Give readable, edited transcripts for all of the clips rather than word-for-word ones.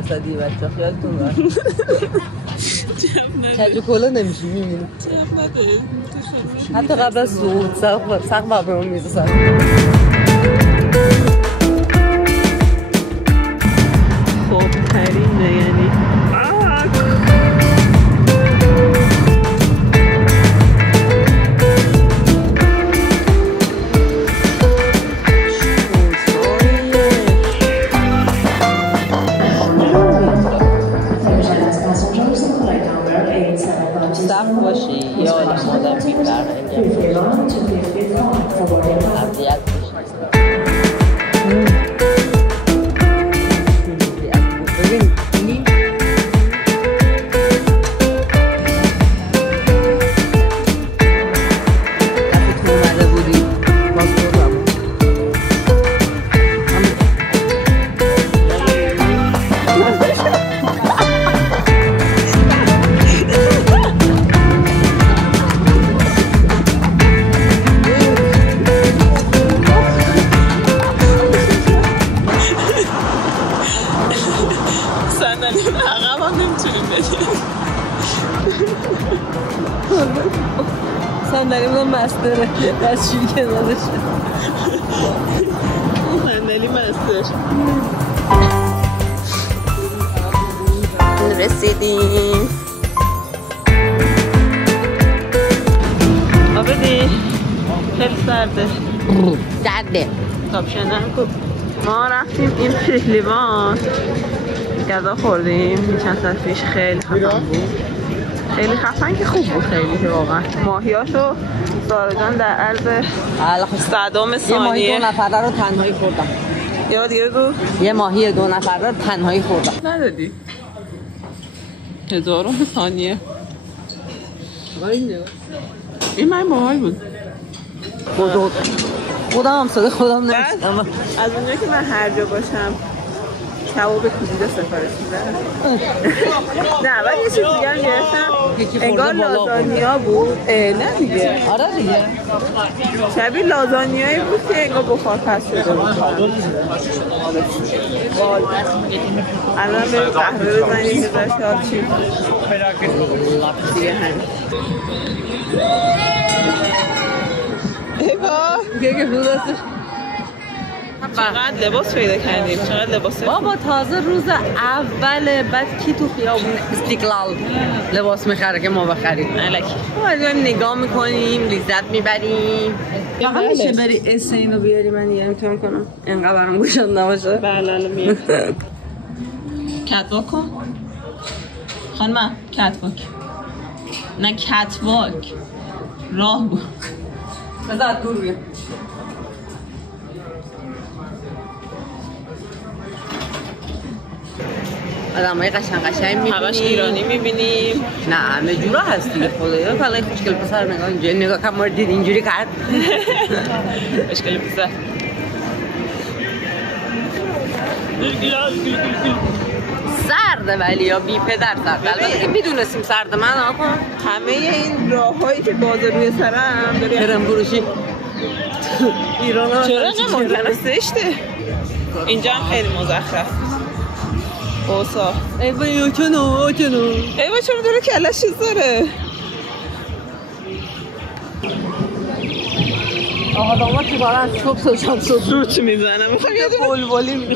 درصدی بچه خیالتون راحت. کج کلا نمیشه میبینیم. حتی قبل از صعود سقف آبرون میرسن. خوب ترینه یعنی صف باشی یه آدم بی‌برنگه اذیت ببین این دفعه تو اومده بودی باز بردم صندلی بودم مستره از چی کنارشه صندلی مستر رسیدیم آبدی خیلی سرده تابشنه ما رفتیم این پهلیوان غذا خوردیم چند ساعت پیش خیلی خفن بود خیلی خفن که خوب بود خیلی که واقعا ماهیاشو سارا جان در عرض صدام ثانیه یه ماهی 2 نفره رو تنهایی خوردم یا دیگه گو یه ماهی 2 نفره رو تنهایی خوردم ندادی 1000 ثانیه این من باحال بود خودم هم صدا خودم نمیشتم از اونجا که من هر جا باشم کباب کوبیده سفارش میدم نه ولی یه چیز دیگه هم گرفتم انگار لازانیا بود نه دیگه آره دیگه شبیه لازانیایی بود که انگار بخار پس شده بود الان بریم قهوه بزنیم بذار شارچی دیگه همین دیگه که بود هستش چقدر لباس پیدا کردیم چقدر لباس بابا تازه روز اوله بعد کی تو خیابون استقلال لباس میخره که ما بخریم الکی ما نگاه میکنیم لذت میبریم یا همیشه بری اس اینو بیاری من یه امتحان کنم اینقدر برام گوشم نباشه بله الان میاد کتواک کن خانم کتواک نه کتواک راه بود بذار دور بیام آدمای قشنگ می‌بینیم همش ایرانی می‌بینیم نه همه جورا هست دیگه خدایا فلای خوشگل پسر نگاه اینجا نگاه کم دید اینجوری کرد خوشگل پسر سرده ولی یا بی پدر سرد البته که میدونستیم سرده من آقا همه این راه‌هایی که باز روی سرم داری کرم فروشی ایران ها چرا نه ممکنه زشته اینجا هم خیلی مزخرف اوسا ای بای اوچنو ای بای چرا داره کلش چیز داره آقا داما که بارن سوت میزنم میخوام یه بلبلی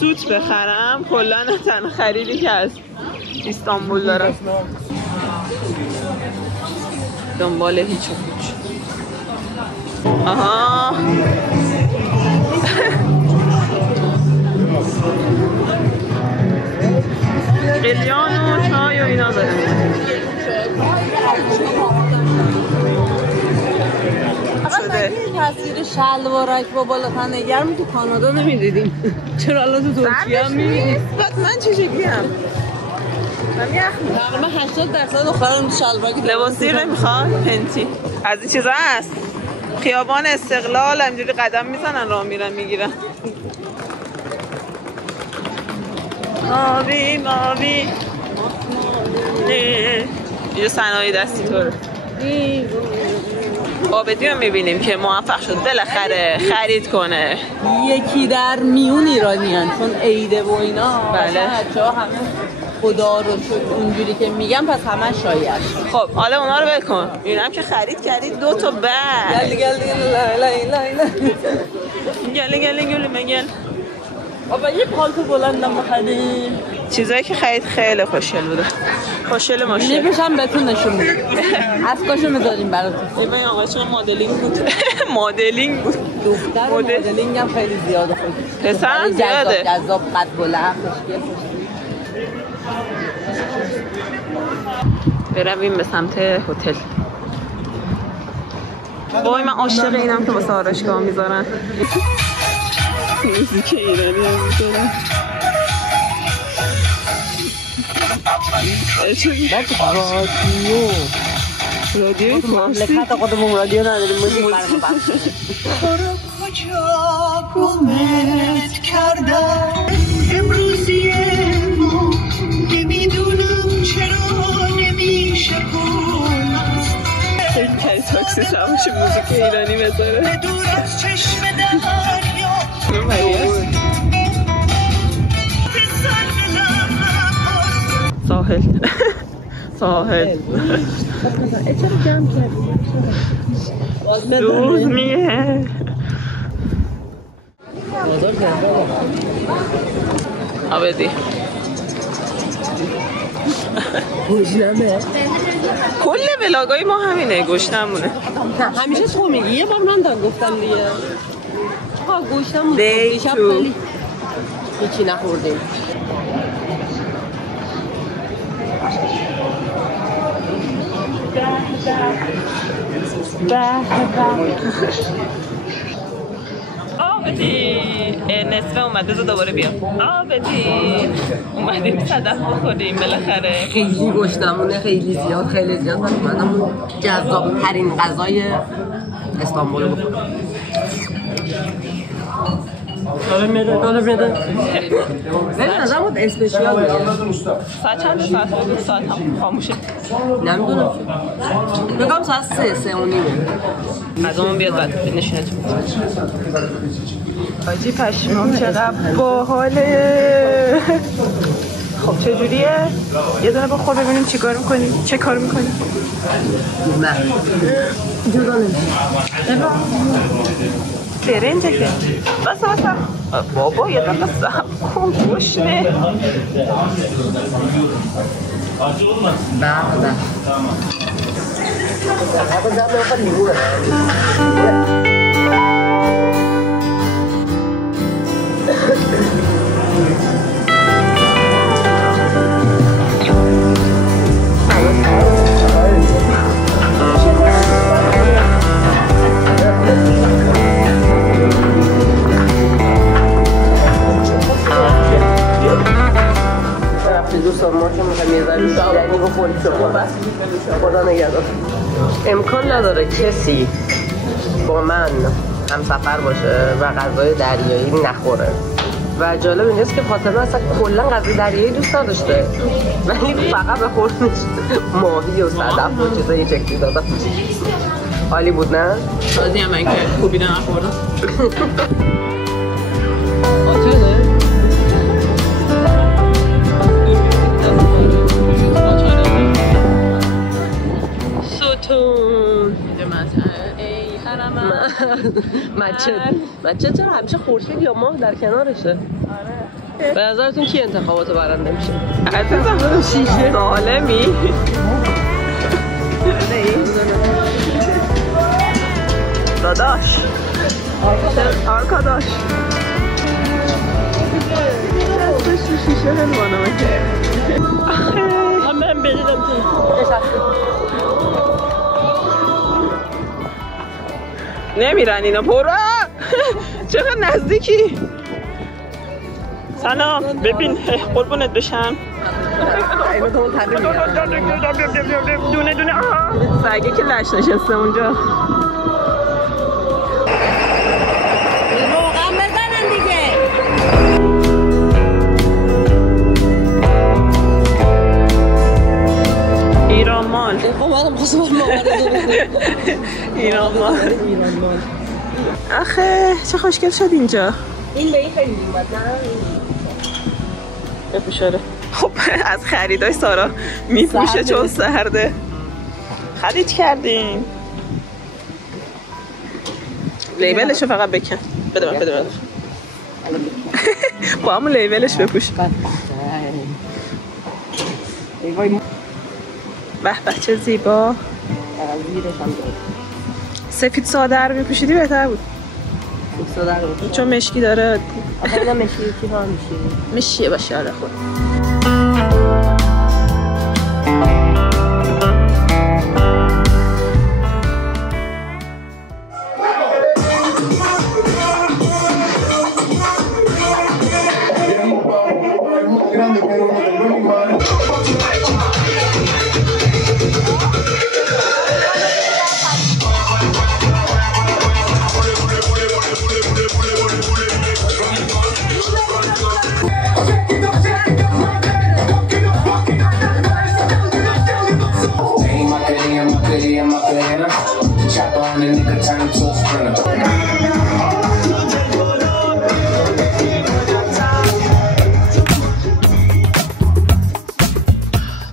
سوت بخرم کلا تن خریدی که از استانبول دارم دنبال هیچ و هیچ آها قلیان و چای و اینا داره شده تصویر شلوارک با بالاتن گرم تو کانادا نمیدیدیم چرا الان تو ترکیه هم میبینیم من چه شکلی هم من یخ تقریبا 80% دختران شلوارک لباسی نمیخواد پنتی از این چیزا هست خیابان استقلال همجوری قدم میزنن راه میرن میگیرن ماوی ماوی اینجا صنایع دستی طوره عابدی رو میبینیم که موفق شد بالاخره خرید کنه. یکی در میون ایرانیان، چون عیده و اینا. بله. بچه‌ها همه خدا رو شد اونجوری که میگم، پس همه شایع. خب حالا اونا رو بکن. میبینم که خرید کردید 2 تا بگ. گله مگل. بابا یه پالتو بلندم بخریم. چیزایی که خرید خیلی خوشگل بوده. خوشگل ماشه. نمیشم بهتون نشون میدم. اسکاشو میذاریم براتون. این آقا چون مدلینگ بود. مدلینگ بود. دختر مدلینگ هم خیلی زیاده خود. پسر زیاده. جذاب قد بلند خوشگل. برویم به سمت هتل. وای من عاشق اینم که واسه آرایشگاه میذارن. موزیک ایرانی هم میذارن. رادیو فارسی. مملکت خودمون رادیو نداریم، موزیک برام پخش کجا گمت کردم امروزی ما، نمیدونم چرا نمیشه کنم. فکر کردی تاکسی سماش موزیک ایرانی بذاره؟ به دور از چشم دریا ساحل ساحل چرا جمع کردی؟ روز میه عابدی گوشنمه؟ کل ولاگای ما همینه، گوشنمونه. همیشه تو میگی، یه بار من گفتم دیگه. آقا گوشنمون دیشب خیلی هیچی نخوردیم. عابدی نصفه اومده، تو دوباره بیا. عابدی اومدیم صدف بخوریم بالاخره. خیلی گشنمونه، خیلی زیاد پس منم جذاب ترین غذای استانبول رو بخورم. داره میده ببین نظر بود اسپشیال میگه. ساعت چند؟ ساعت هم خاموشه. نمیدونم بگم ساعت 3 و نیمه. غذامون بیاد بعد نشونتون حاجی پشمام چقدر باحاله. خب چجوریه؟ یه دونه بخور ببینیم چه کار میکنیم. چه کار میکنیم؟ نه جدا نمیشه برنجه که بس بابا یه دقیقه سب کن گوشنه. دوستان ما که میخوایم یه ذره شیرینی بخوریم خدا نگهدار. امکان نداره کسی با من هم سفر باشه و غذای دریایی نخوره و جالب اینجاست که فاطمه اصلا کلا غذای دریایی دوست نداشته ولی فقط به خوردنش ماهی و صدف و چیزای این شکلی دادم. عالی بود نه؟ راضی هم من که خوبی نخوردم. مچه چرا همیشه خورشید یا ماه در کنارشه؟ به نظرتون کی انتخابات برنده میشه؟ عزیزم شیشه ظالمی. داداش آرکاداش دستش شیشه هلوانه که من بریدم تو نمیرن اینا برو. چقدر نزدیکی. سلام ببین قربونت بشم. دونه دونه سگه که لش نشسته اونجا. روغن بزنن دیگه. ایران مال. ایران مال. آخه چه خوشگل شد اینجا. این به این خیلی میومد نه؟ بپوشاره. خب از خریدای سارا میپوشه چون سرده. خرید کردیم. لیبلشو فقط بکن. بده من. با همون لیبلش بپوش. به چه زیبا. سفید ساده رو میپوشیدی بهتر بود. ساده رو چون مشکی داره. آخه اینا مشکی چی ها مشیه باشه آره خود.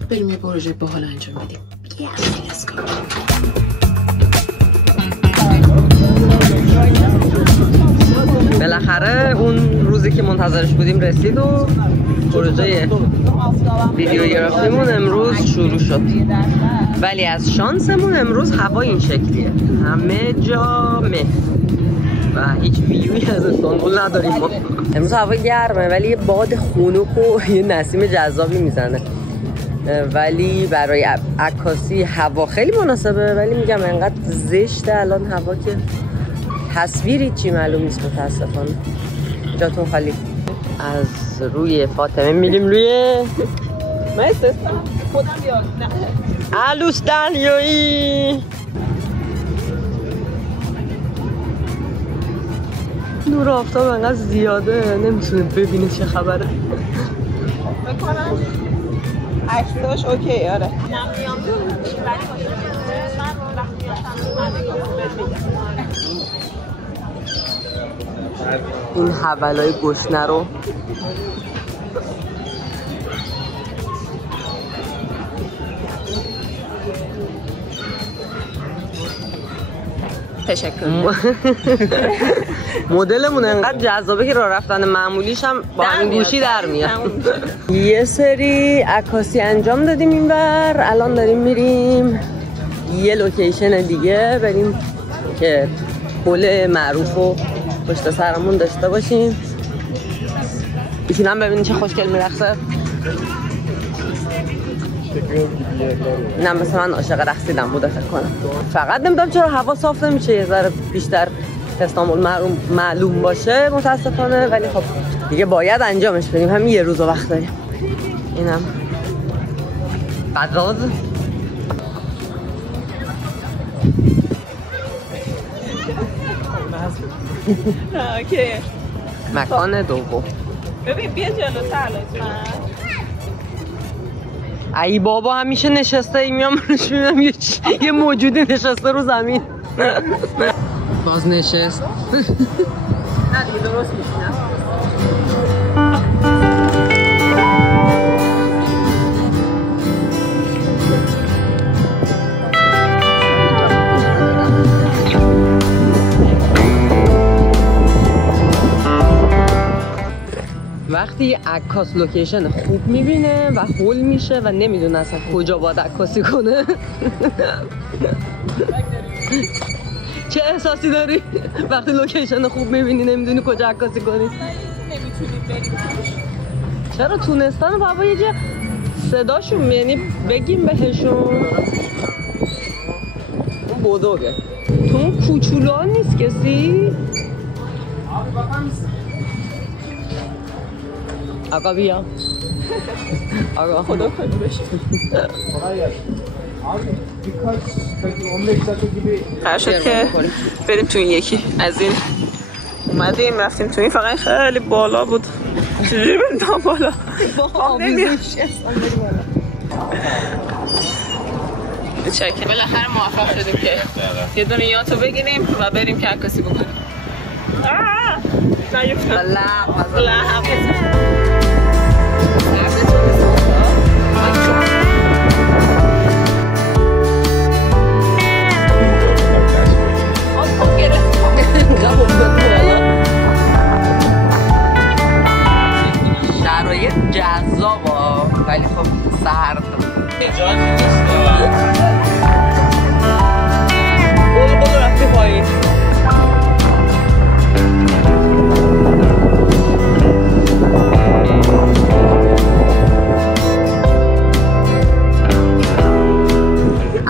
بریم یه پروژه باحال انجام بدیم. بالاخره اون روزی که منتظرش بودیم رسید و پروژه ویدیوگرافیمون امروز شروع شد. ولی از شانسمون امروز هوا این شکلیه، همه جا مه و هیچ ویوی از استانبول نداریم ما. امروز هوا گرمه ولی یه باد خنک و یه نسیم جذابی میزنه، ولی برای عکاسی هوا خیلی مناسبه. ولی میگم انقدر زشته الان هوا که تصویری چی معلوم نیست متاسفانه. جاتون خالی. از روی فاطمه میریم روی خودم یاد نه الوس دریایی. نور آفتاب انقدر زیاده نمیتونه ببینه چه خبره. بکنم عکساش اوکی آره. این حولای گشنه رو تشکر. مدلمون انقدر جذابه که راه رفتن معمولیش هم با همین گوشی در میاد. یه سری عکاسی انجام دادیم اینور، الان داریم میریم یه لوکیشن دیگه بریم که پل معروف و پشت سرمون داشته باشیم. میتونم ببینید چه خوشگل میرقصه. نه مثلا من عاشق رقصیدن بوده فکر کنم. فقط نمیدونم چرا هوا صاف نمیشه یه ذره بیشتر استانبول معلوم باشه متاسفانه، ولی خب دیگه باید انجامش بدیم، همین یه روز وقت داریم. اینم بدراز اوکی. مکان دوم. ببین بیا جلوتر لطفا. ای بابا همیشه نشسته ای میام روش میبینم یه موجودی نشسته رو زمین. باز نشست. نه دیگه درست میشینم. وقتی یه عکاس لوکیشن خوب میبینه و هول میشه و نمیدونه اصلا کجا باید عکاسی کنه. چه احساسی داری وقتی لوکیشن خوب میبینی نمیدونی کجا عکاسی کنی؟ نمیتونی بریم. چرا تونستن بابا یه جا صداشون یعنی بگیم بهشون. اون بودوگه تو اون کوچولا نیست کسی؟ آقا بیا. آقا خدا کنی بشه. قرار شد که بریم تو این یکی از این اومدیم رفتیم تو این، فقط خیلی بالا بود. چجوری بریم تا بالا؟ با آویزش چکه بالاخره موفق شدیم که یه دونه یاتو بگیریم و بریم که عکاسی بکنیم. شرایط جذابه ولی خب سرد. اجازه نیست بلو رفتی پایین.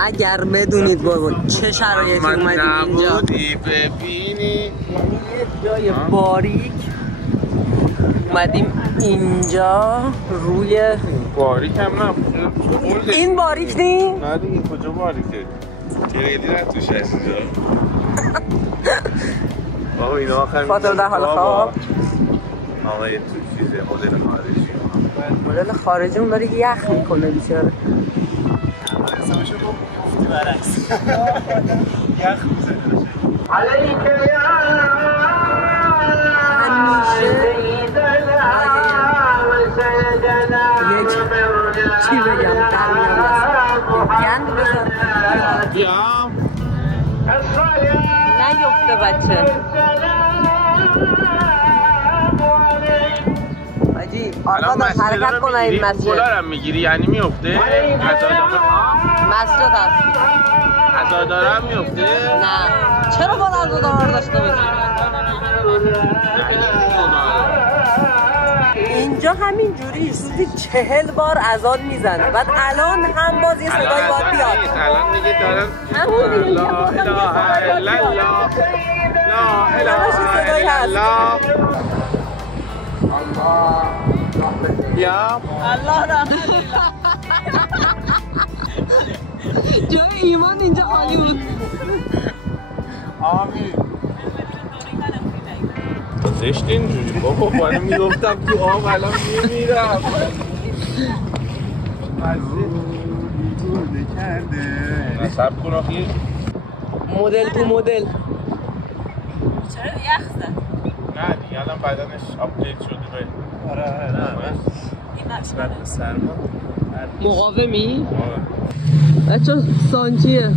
اگر بدونید بابا چه شرایطی اومدیم اینجا ببینی یه جای باریک اومدیم اینجا روی باریک هم نه این باریک نی؟ نه دیگه کجا باریکه خیلی نه توش هست اینجا بابا اینا آخر فاطمه در حال خواب آقا یه تو چیزه مدل خارجی مدل خارجی اون داره یخ میکنه بیچاره حسابشو با مفتی برعکس یخ میزنه همیشه چی بگم گند بزن بیام نیفته بچه حاجی آقا داشت حرکت کنه این مسجد دلارم میگیری یعنی میفته؟ مسجد هست عزادارم میفته؟ نه چرا باید عزادار رو داشته باشی؟ اینجا همین جوری سودی 40 بار اذان میزنه بعد الان هم باز یه صدای باید بیاد الان دیگه دارن همون دیگه لا اله الا الله لا اله الا الله بیا الله رحمت جای ایمان اینجا عالی بود. آمین زشت اینجوری بابا من میگفتم تو آب الان میمیرم نصب کن آخی مدل تو مدل چرا یخ زد؟ نه دیگه الان بدنش آپدیت شده به آره این نسبت سرما مقاومی؟ بچه سانچیه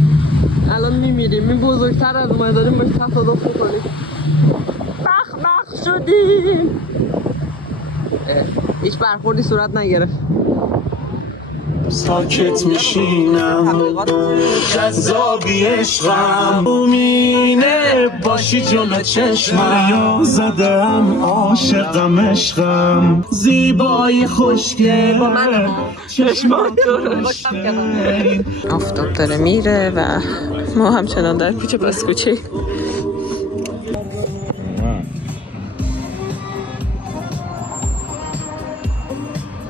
الان میمیریم این بزرگتر از ما داریم باش تصادف میکنیم بخ شدیم هیچ برخوردی صورت نگرفت ساکت میشینم جذابی عشقم امینه باشی جلو چشمم یا زدم عاشقم عشقم زیبایی خوشگل چشمات درشته آفتاب داره میره و ما همچنان در کوچه بس کوچه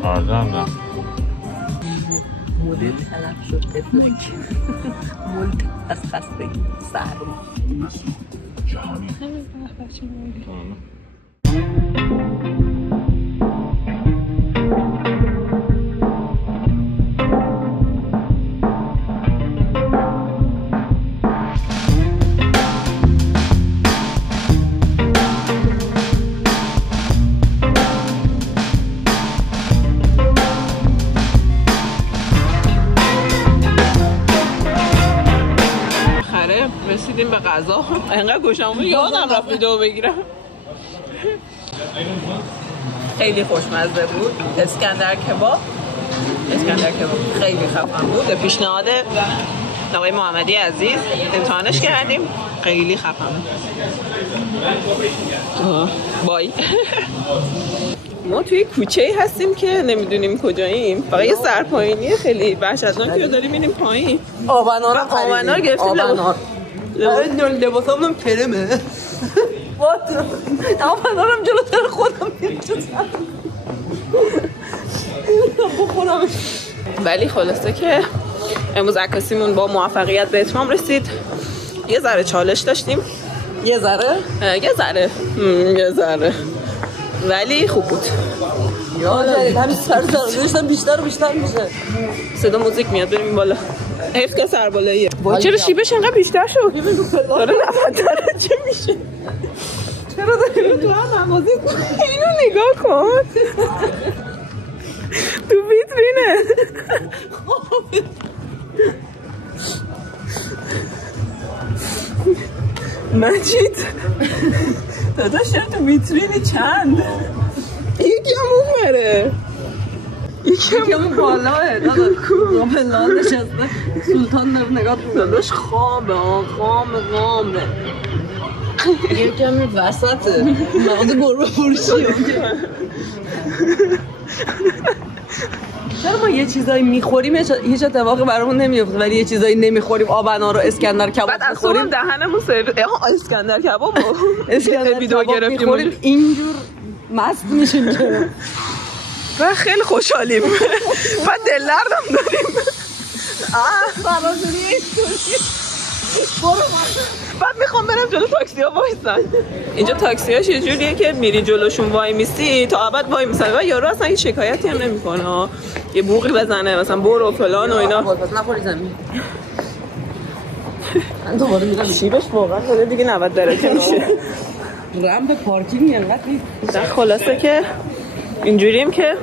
آردم مدل طلب شد قفلک ملت از خستگی سرما رسیدیم به غذا اینقدر گوشم یادم رفت ویدیو بگیرم خیلی خوشمزه بود اسکندر کباب خیلی خفن بود پیشنهاد آقای محمدی عزیز امتحانش کردیم خیلی خفن بای ما توی کوچه‌ای هستیم که نمیدونیم کجاییم فقط یه سرپایینی خیلی وحشتناکی رو داریم میریم پایین آبنار گرفتیم لباسامون کرمه آبنارم جلوتر خودم بخورم ولی خلاصه که امروز عکاسیمون با موفقیت به اتمام رسید یه ذره چالش داشتیم یه ذره ولی خوب بود همین سر داشتم بیشتر میشه صدا موزیک میاد بریم بالا حیف که سربالاییه. چرا شیبش اینقدر بیشتر شد؟ داره 90 درجه میشه. چرا داری تو هم موازی؟ اینو نگاه کن. تو ویترینه. مجید داداش چرا تو ویترینی چند؟ یکی هم اون بره، یکی هم بالاه داداش روبلان نشسته سلطان داره نگاه داداش خوابه غامه یکی هم وسطه مغازه گربه فروشی. چرا ما یه چیزایی میخوریم هیچ اتفاقی برامون نمیفته ولی یه چیزایی نمیخوریم؟ آبنا رو اسکندر کباب میخوریم بعد دهنمون اسکندر کباب و اسکندر ویدیو گرفتیم اینجور مست میشیم که و خیلی خوشحالیم. بعد دلدردم داریم. برازوری ایستوری بعد میخوام برم جلو تاکسی ها وایسن. اینجا تاکسی هاش یه جوریه که میری جلوشون وای میسی تا ابد وای میسن و یارو اصلا هیچ شکایتی هم نمیکنه. یه بوقی بزنه مثلا برو فلان و اینا. نخوری زمین. من دوباره میرم شیبش واقعا داره دیگه 90 درجه میشه. رم پارکینگ اینقدر نیست. خلاصه که اینجوریم که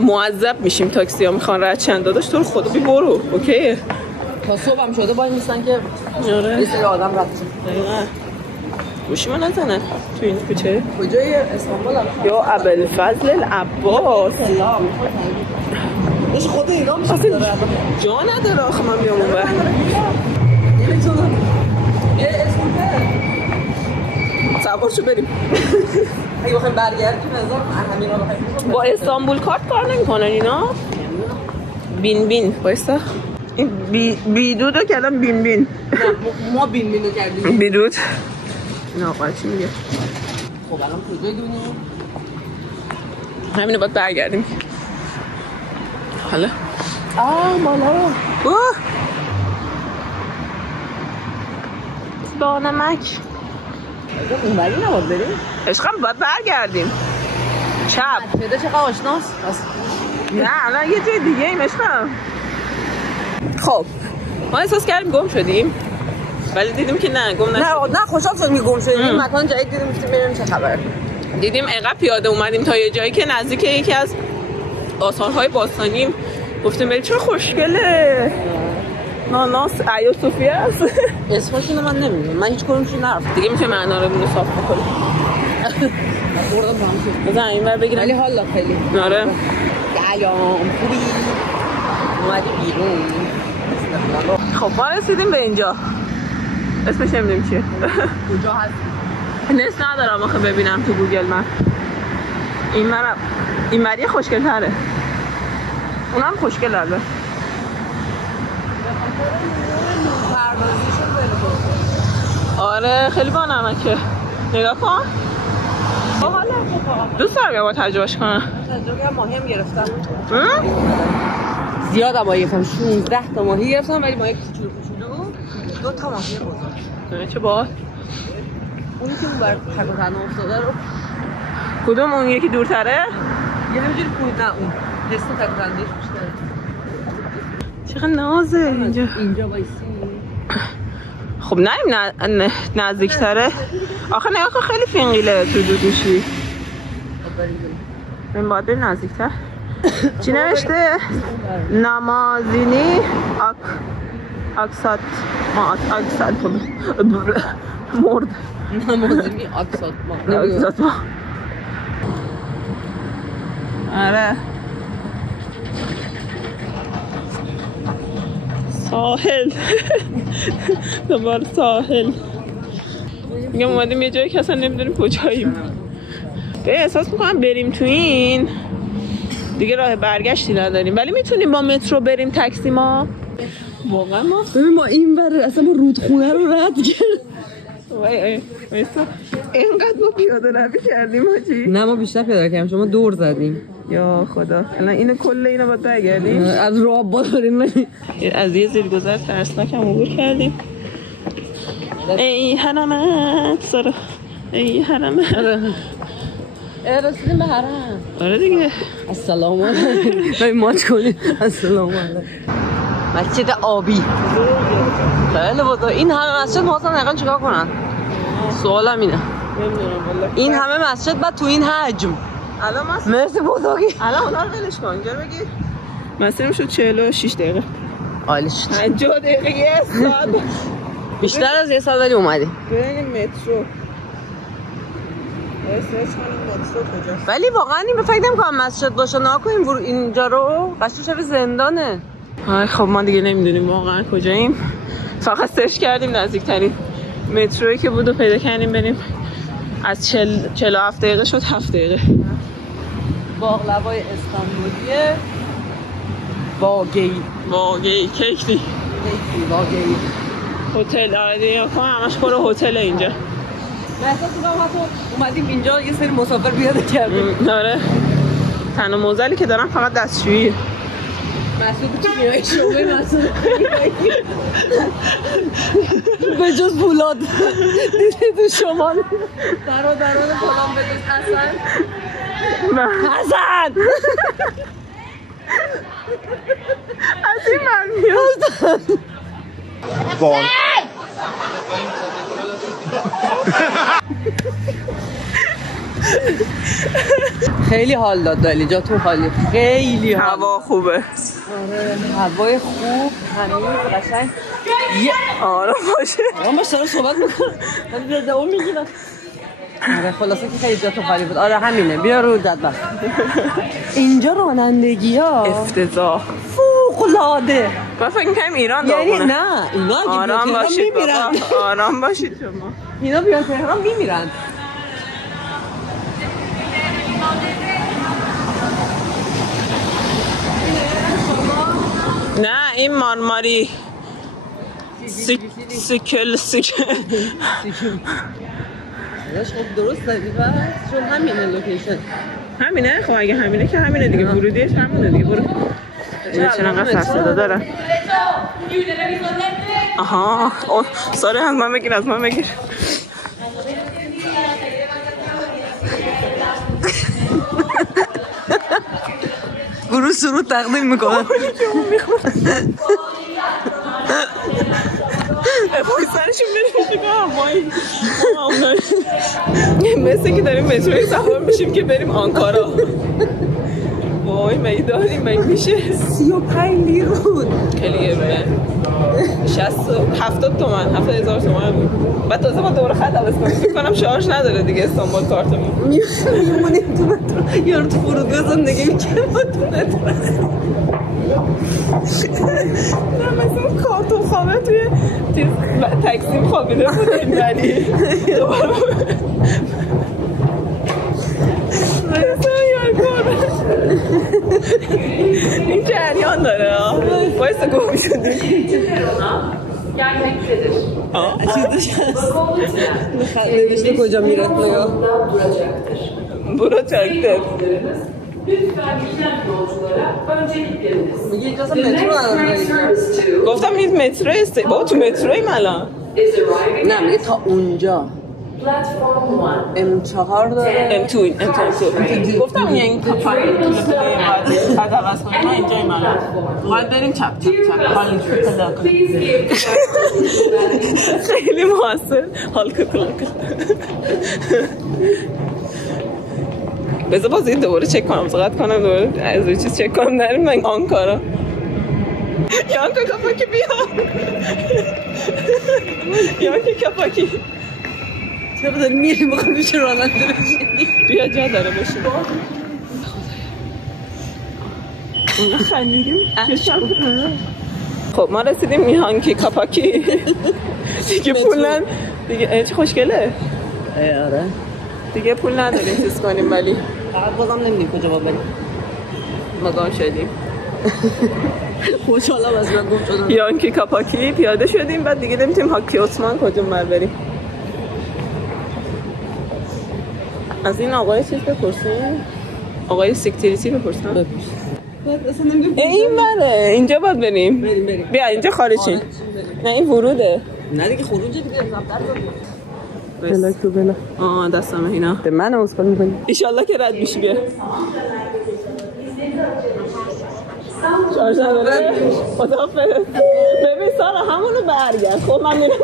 معذب میشیم. تاکسی ها میخوان رد چند داداش تو رو خدا بی برو اوکیه. تا صبح هم شده باید نیستن که یه سری آدم رد شد. گوشی من نزنن تو این کوچه. کجای استانبول هم یا ابوالفضل العباس. سلام داشت خود اینا میشه جا نداره آخه من بیام اون بر نمیتونم یه اسکوتر سوارشو بریم. اگه بخوایم برگردیم همین رو بخوایم با استانبول کارت کار نمیکنن اینا. بین بایستا این بیدودو کردم بین نه ما بین کردیم بیدود. نه آقا چی میگه؟ خب الان کجای دونیم؟ همینو باید برگردیم. حالا بالا دانمک اونوری نباید بریم؟ عشقم باید برگردیم چپ. پیدا چقدر آشناست؟ نه الان یه جای دیگه ایم عشقم. خب ما احساس کردیم گم شدیم ولی دیدیم که نه گم نشدیم. نه خوشحال شدیم گم شدیم. مکان جدید دیدیم گفتیم بریم چه خبر. دیدیم انقدر پیاده اومدیم تا یه جایی که نزدیک یکی از آثارهای باستانی گفتیم بریم. چرا خوشگله. ناناس آیا صوفیه است. اسمشون من نمیدونم. من هیچ کدومشون نرفتم. دیگه میتونیم منارمون رو صاف بکنیم. خوردم تمام بزن اینور بگیرم. ولی حالا خیلی. آره. سلام خوبی؟ اومدی بیرون. خب ما رسیدیم به اینجا. اسمش نمیدونیم چیه. کجا هست؟ نصف ندارم آخه ببینم تو گوگل من. این مریه خوشگل تره. اونم خوشگل البته. آره خیلی با نمکه. نگاه کن. حالا دوست دارم یه بار تجربهش کنم. تجربه ماهی هم گرفتم. زیاد ماهی گرفتم. 16 تا ماهی گرفتم ولی ماهی کوچولو 2 تا ماهی بزرگ. چه باحال. اونی که اون بر تک و تنها افتاده رو کدوم اون یکی دورتره؟ یه همینجوری پول نه اون حس تک و تنهاییش بیشتره. چقدر نازه اینجا وایسی. خب نریم نزدیکتره. آخه نگاه کن خیلی فینگیله تو دودوشی. من باید بریم نزدیکتر. چی نوشته؟ نمازینی اکسات مرد. نمازینی اکسات ما آره ساحل. دوباره ساحل. میگم اومدیم یه جایی که اصلا نمیدونیم کجاییم. به احساس میکنم بریم تو این دیگه راه برگشتی نداریم ولی میتونیم با مترو بریم تاکسی. ما واقعا ما این بر اصلا ما رودخونه رو رد کردیم. وای اینقدر ما پیاده روی کردیم حاجی. نه ما بیشتر پیاده کردیم چون ما دور زدیم. یا خدا الان اینو کل اینا باید برگردیم. از راه داریم از یه زیرگذر ترسناک هم عبور کردیم. ای حرمت سارا ای حرمت. رسیدیم به حرم. آره دیگه. السلام علیکم. ماچ کنید. السلام علیکم. مسجد آبی خیلی بزرگ. این همه مسجد می‌خواستن دقیقاً چیکار کنن؟ سوالم اینه. این همه مسجد بعد تو این حجم. الان مرسی بزرگی. الان اونا رو ولش کن. اینجا بگیر. مسیر میشد 46 دقیقه. عالی شد. 50 دقیقه یه ساعت. بیشتر از یه ساعت ولی اومدی. بریم مترو. کجا؟ ولی واقعا این به فکر نمی‌کنم مسجد باشه. ناکنیم اینجا رو قشنگ شبیه زندانه. خب ما دیگه نمیدونیم واقعا کجاییم. فقط سرچ کردیم نزدیکترین مترویی که بود و پیدا کردیم بریم. از 47 دقیقه شد 7 دقیقه. باقلوای استانبولیه. واقعی کیکی واقعی هتل آره کن همش پر هتل اینجا. من احساس می‌کنم حتی اومدیم اینجا یه سری مسافر پیاده کردیم. آره تنها موزلی که دارم فقط دستشویی. مسعود کیمیایی شعبه مسعود به جز فولاد دیدی تو شمال برادران فلان به جز حسن از این من میاد خیلی حال داد ولی جاتون خالی خیلی هوا خوبه. آره هوای خوب تمیز قشنگ آره باشه آرام باش داره صحبت میکنه من بیاد دوام میگیرم. آره خلاصه که خیلی جاتون خالی بود. آره همینه بیا رو جدول. اینجا رانندگی ها افتضاح فوق‌العاده. من فکر می‌کنم ایران داغونه. یعنی نه اینا آرام باشید بابا آرام باشید شما. اینا بیان تهران میمیرن. نه این مارماری سیکل خب درست دادی بس چون همینه لوکیشن همینه. خب اگه همینه که همینه دیگه ورودیش همینه دیگه. برو اینه چرا انقدر سر صدا داره. آها ساره از من بگیر از من بگیر. گروه سرود تقدیم میکنن. سرشون بریم دیگه مثل که داریم متروی سوار میشیم که بریم آنکارا. وای مگه داریم مگه میشه 35 لیرون خیلی گرونه 70 تومن 70,000 تومن بود. بعد تازه ما دوباره خط عوض کنیم فکر کنم شارژ نداره دیگه استانبول کارتمون میمونیم تو مترو یارو تو فرودگاه زندگی میکنه ما تو مترو. نه مثلا کارتون خوابه توی تاکسی خوابیده بودیم ولی این جریان داره بایسته گم شدیم چیزش هست نوشته کجا میره نگاه بروجکتر میگه اجازه مترو نداره. گفتم این مترو است بابا تو مترویم الان. نه میگه تا اونجا M4 داره M2 گفتم این کپایی بعد عوض کنیم ما اینجاییم الان باید بریم چپ خیلی موثر حال کتلک بذار باز این دوباره چک کنم زغط کنم دوباره از روی چیز چک کنم نریم من آنکارا یانکا کپاکی بیا یانکا کپاکی چرا داریم میریم بخواه میشه راننده بشیم بیا جا داره بشیم اونگاه خندیدیم خب ما رسیدیم میهانکی کپاکی دیگه پولن دیگه چه خوشگله آره دیگه پول نداریم چیز کنیم ولی بازم نمیدیم کجا با بریم ما گام شدیم خوشحالم از من گم شدم یانکی کپاکی پیاده شدیم بعد دیگه نمیتونیم هاکی عثمان کجا بریم از این آقای چیز بپرسیم آقای سکتریتی بپرسیم این بره اینجا باید بریم بیا اینجا خارجیم نه این وروده نه دیگه خروجه دیگه بلا کو بلا دستم اینا به من اسکال میکنی ایشالله که رد میشی بیا شارژ نداره؟ خداحافظ. ببین سارا همونو برگرد. خب من میرم.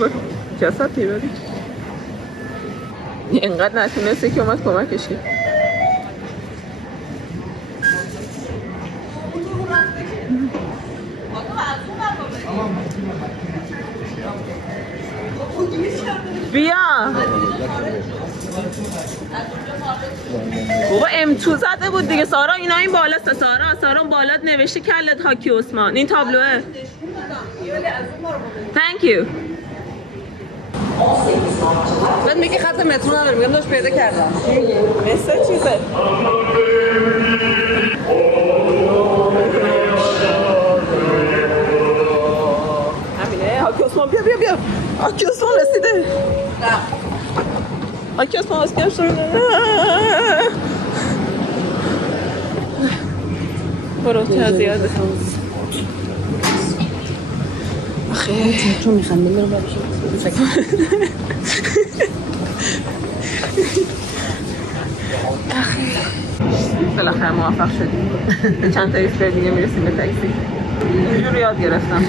برو جسد بری. اینقدر نتونسته که اومد کمکش کرد. بیا بابا M2 زده بود دیگه سارا. اینا این بالاست. سارا بالات نوشته کلت هاکی عثمان. این تابلوه. Thank you. بعد میگه خط مترو نداره. میگم داشت پیدا کردم. مثل چیزه همینه. هاکی عثمان بیا هاکی عثمان رسیده. هاکی عثمان اسکرش شده. برو چه زیاده آخه چون میخنده میرم ببشیم بالاخره موفق شدیم. چند تا ایستگاه دیگه میرسیم به تاکسی. اینجور یاد گرفتم.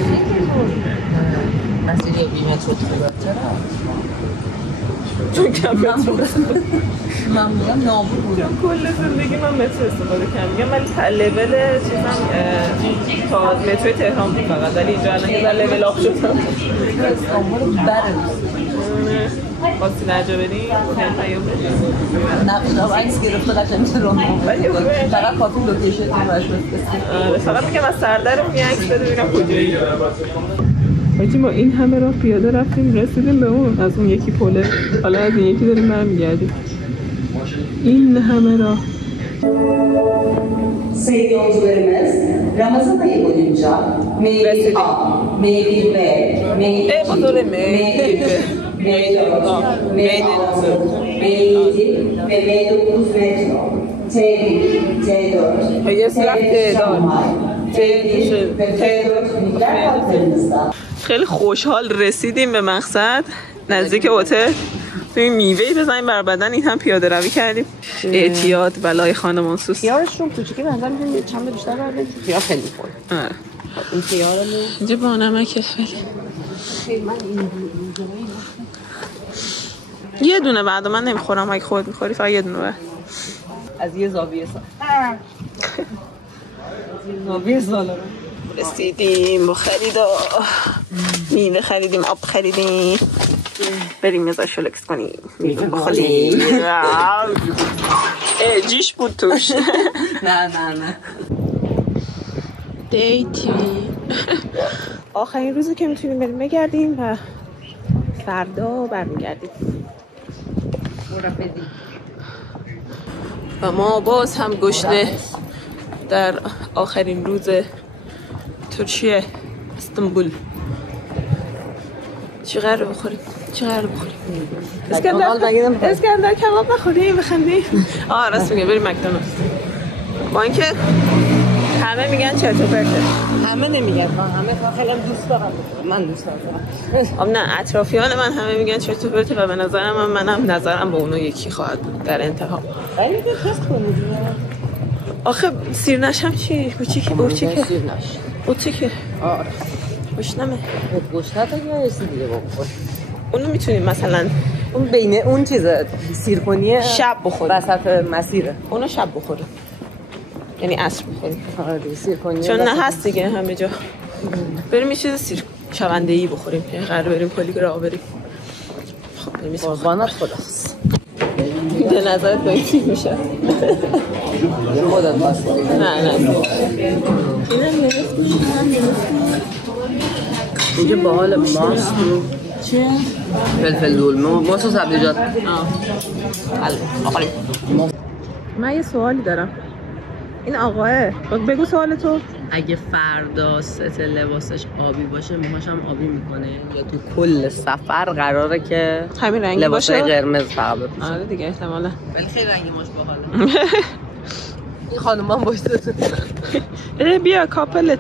مسیر بیمه تو چرا؟ چون کم مترو من بودم نابود بودم. کل زندگی من مترو استفاده کردم. ولی لول چیزم تا مترو تهران بود فقط. ولی اینجا الان یه لول آف شدم. استانبول بره خواستی درجا بریم؟ نه عکس گرفته قشنگ رو فقط کافی لوکیشن رو براش بفرستید. فقط میگم از سردرم یه عکس بده ببینم کجایی. حاجی ما این همه راه پیاده رفتیم رسیدیم به اون. از اون یکی پله حالا از این یکی داریم برمیگردیم. این همه راه. Sevgili yolcularımız, Ramazan ayı boyunca M1A, M1B, M2, M3, M4, M6, M7 ve M9 metro, T1, T4, T1 tramvay, T1 ve T4 minikler hatlarınızda. خیلی خوشحال رسیدیم به مقصد نزدیک هتل. توی میوه‌ای بزنیم بر بدن. این هم پیاده روی کردیم. اعتیاد بلای خانمانسوس. خیارشون کوچیکی به نظر میاد چند بیشتر بردیم. خیار خیلی می‌خوره. این خیارمون اینجا با نمکه. یه دونه بعد من نمیخورم. اگه خودت میخوری فقط یه دونه بعد. از یه زاویه زاویه سالارم رسیدیم با خریدا. میوه خریدیم، آب خریدیم. بریم یه زاشو لکس کنیم. میوه بخوریم. جیش بود توش. نه دیتی آخرین روزی که میتونیم بریم بگردیم و فردا برمیگردیم. و ما باز هم گشنه در آخرین روز ترکیه استانبول. چی قراره بخوریم؟ اسکندر کباب بخوریم بخندیم. راست میگه بریم مکدونالدز. با اینکه همه میگن چرت و پرته. همه نمیگن. همه خیلی دوست دارم. من دوست دارم. نه اطرافیان من همه میگن چرت و پرته و به نظر منم نظرم با اونو یکی خواهد بود در انتها. خیلی تست کنید. آخه سیرنش هم چی؟ بوچیکه. بوچیکه. آره. گوشنمه. گوشت تا یه چیز دیگه بخور. اونو میتونیم مثلا اون بین اون چیزه سیرکنیه شب بخوریم. وسط مسیره. اونو شب بخوریم. یعنی عصر بخوریم. آره سیرکنیه. چون نه هست دیگه همه جا. بریم یه چیز شونده‌ای بخوریم. یعنی قرار بریم پلیگرافی بریم. خب بریم قربانت خداست. به نظرت با این چی میشه؟ خودت باشه. نه اینم اینجا با حال ماست چه؟ فلفل دولمه و ماست و سبزیجات. آخرین من یه سوالی دارم. این آقاه بگو سوال تو. اگه فردا ست لباسش آبی باشه موهاش هم آبی میکنه یا تو کل سفر قراره که همین رنگی باشه؟ لباسای قرمز فقط بپوشه؟ آره دیگه احتمالا. ولی خیلی رنگی ماش باحاله. این خانوم هم باشه. بیا کاپلت.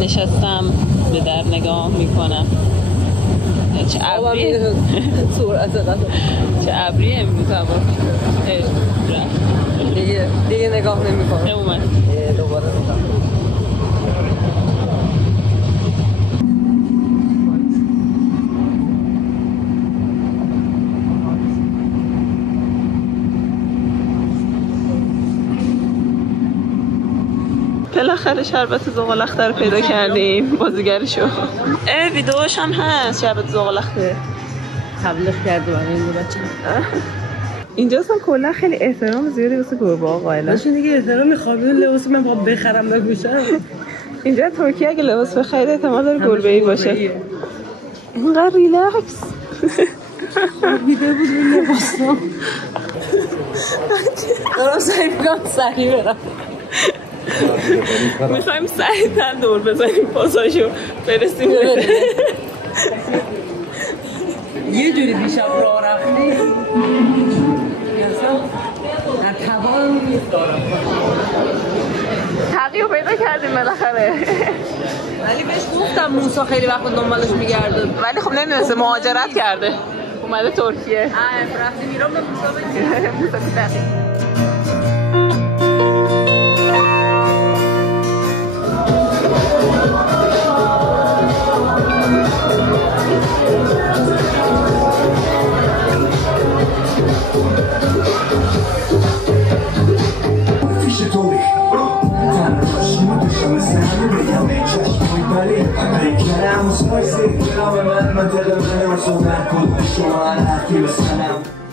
نشستم به در نگاه میکنم. چه ابریه سرعت قطار چه ابریه امروز هوا دیگه نگاه نمی‌کنم اومد دوباره نگاه بالاخره شربت زغال‌اخته رو پیدا کردیم بازیگرشو ویدیوش هم هست شربت زغال‌اخته تبلیغ کرده برای این بچه اینجا اصلا کلا خیلی احترام زیادی واسه گربه‌ها قائلن. داشتین دیگه احترام می‌خوام لباس من با بخرم بگوشم. اینجا ترکیه اگه لباس بخرید احتمال داره گربه‌ای باشه. اینقدر ریلکس. بیده بود این لباسا. دارم سعی می‌کنم سریع برم. می‌خوایم سریع‌تر دور بزنیم پاساشو برسیم. یه جوری دیشب راه رفتیم در توان نیست دارم تقییو پیدا کردیم بالاخره ولی بهش گفتم موسا خیلی وقت دنبالش میگرده ولی خب نمیدونسته مهاجرت کرده اومده ترکیه رفتیم ایران به موسا بگیم موسا تقییو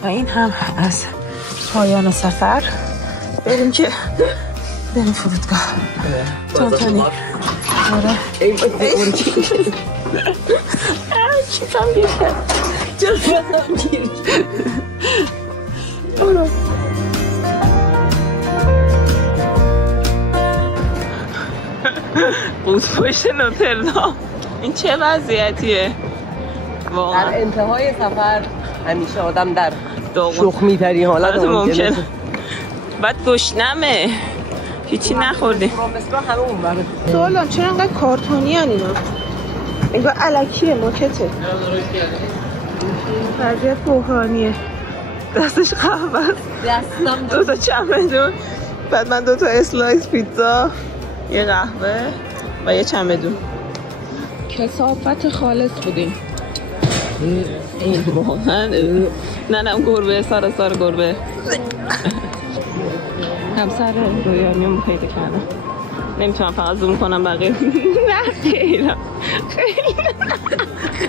و این هم از پایان سفر بریم که بریم فرودگاه تونتونی کیفم گیر کرد جلوم گیر کرد قوزپشت نوتردام این چه وضعیتیه واقعا در انتهای سفر همیشه آدم در شخمی ترین حالت ممکنه بعد گشنمه هیچی نخوردیم سوالم چرا انقدر کارتونی هن اینا انگار الکیه موکته وضعیت بحرانیه دستش قهوه است دو تا چمدون بعد من 2 تا اسلایس پیتزا یه قهوه و یه چمدون کثافت خالص بودیم این واقعا نه گربه سارا گربه همسر رویانیوم پیدا کردم نمیتونم فقط زوم کنم بقیه نه خیلی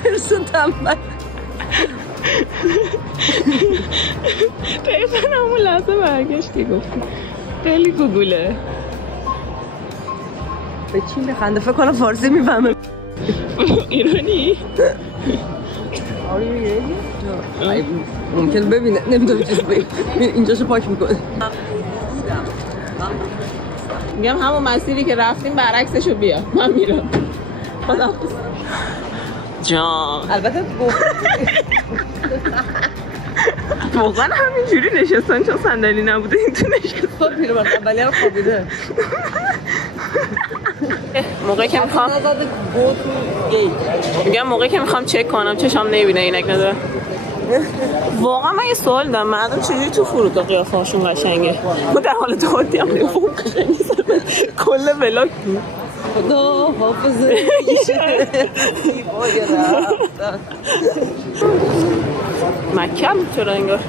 خرس تنبل دقیقا همون لحظه برگشتی گفتی خیلی گوگوله به چی بخنده فکر کنم فارسی میفهمه ایرانی ممکن ببینه نمیدونم چیز بگیم اینجاشو پاک میکنه میگم همون مسیری که رفتیم برعکسشو بیا من میرم خدا جان البته گفت واقعا همینجوری نشستن چون صندلی نبوده این تو نشستن پیرمرد اولی هم خوابیده موقعی که میخوام میگم موقعی که میخوام چک کنم چشام نمیبینه اینک نداره واقعا من یه سوال دارم مردم چجوری تو فرودگاه قیافه هاشون قشنگه ما در حال دعاتی هم نمیفهم قشنگ نیست کل ولاگ خدا حافظه مکه هم چرا انگار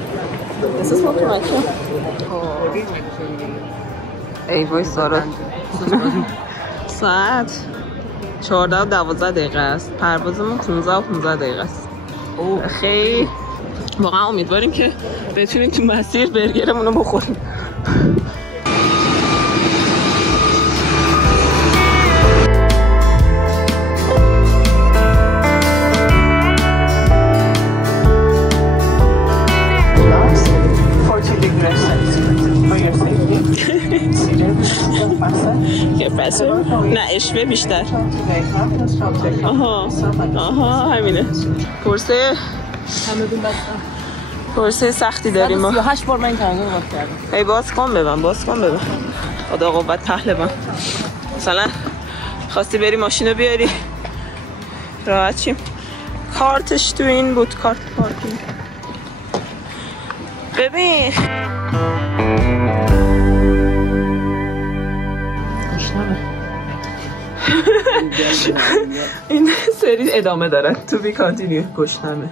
احساس ما تو مکه ای وای سارا ساعت 14 و 12 دقیقه است پروازمون 15 و 15 دقیقه است خیلی واقعا امیدواریم که بتونیم تو مسیر برگرمون رو بخوریم نه اشوه بیشتر آها همینه پرسه سختی داریم ما 38 بار من کنگو باز کردم ای باز کن ببن خدا قوت پهلوان مثلا خواستی بری ماشین رو بیاری راحت چیم کارتش تو این بود، کارت پارکینگ. ببین این سری ادامه داره. تو بی کانتینیو گشنمه.